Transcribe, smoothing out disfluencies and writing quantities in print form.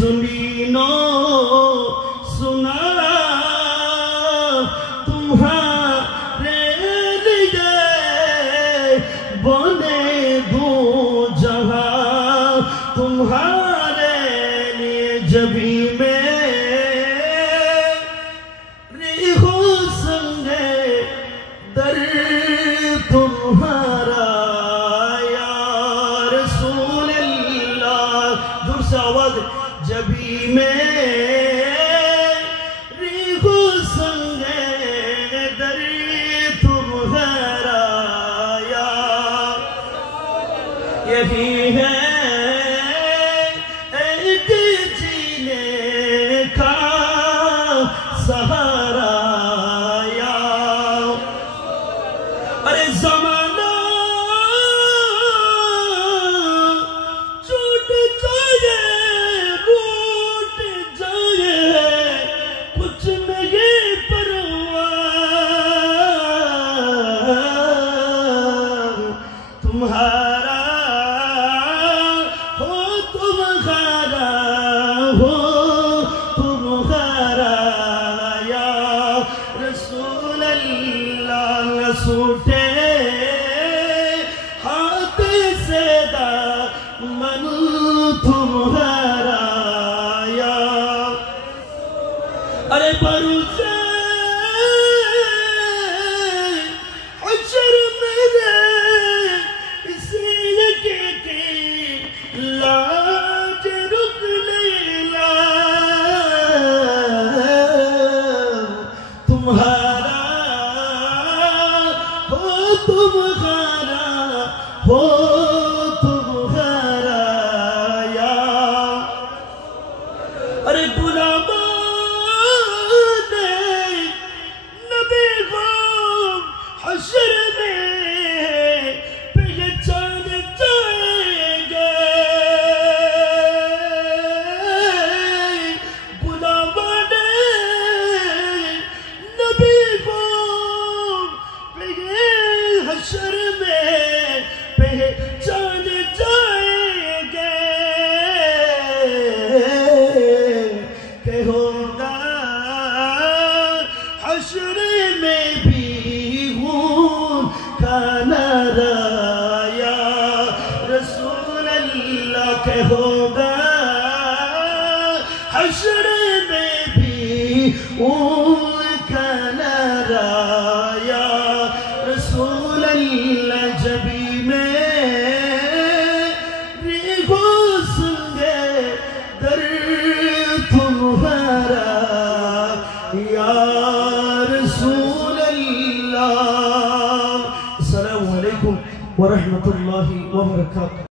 सुनीनो सुना तुम्हारे लिए बने दूं जहां तुम्हारे लिए जबी में रिहो संगे दर तुम्हारा या रसूल अल्लाह। दूर से आवाज जबी में रिहो संगे दर तुम्हारा या यही है सहारा या अरे ज़माना छूट जाए रूठ जाए कुछ नहीं परवाह तुम्हारा हो तुम्हारा हो रसूल अल्लाह न सूटे हाथ से दामन तुम्हारा या अरे बरूसे हश्र मेरे इसी के लाज रुक लेला तुम्हारा हो तुम्हारा हो तुम्हारा या अरे गुलामा ने नबी को हश्र में पहचान जाएंगे गुलामा ने नबी को हश्र में पहचान जाएंगे के होगा हश्र में भी खून का नारा या रसूल अल्लाह के होगा हश्र में भी खून का नारा या रसूल अल्लाह जबी में रिहो संगे दर तुम्हारा या रसूल अल्लाह। अस्सलामु अलैकुम व रहमतुल्लाहि व बरकातुहू।